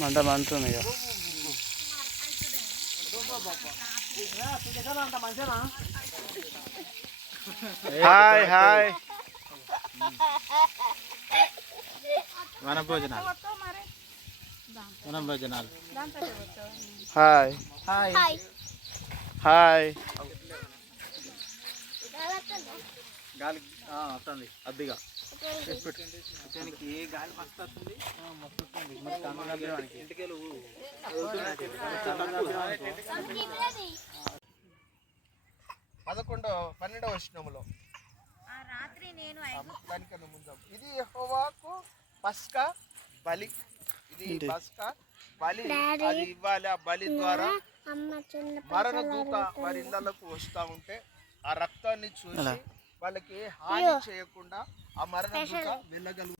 మంట మంటుంది ఇక. హాయ్ హాయ్ వనభోజనాలు హాయ్ హాయ్ హాయ్. గాలి వస్తుంది అద్దిగా ఏ గాలి మస్తు వస్తుంది. ఇంటికెళ్ళు 12వ వచనంలో దానికన్నా ముందు ఇది యెహోవాకు పస్కా బలి. ఇది పస్కా బలి, అది ఇవ్వాలి. ఆ బలి ద్వారా మరణ దూత వారి ఇళ్ళకు వస్తూ ఉంటే ఆ రక్తాన్ని చూసి వాళ్ళకి హాని చేయకుండా ఆ మరణ దూత వెళ్ళగలుగుతారు.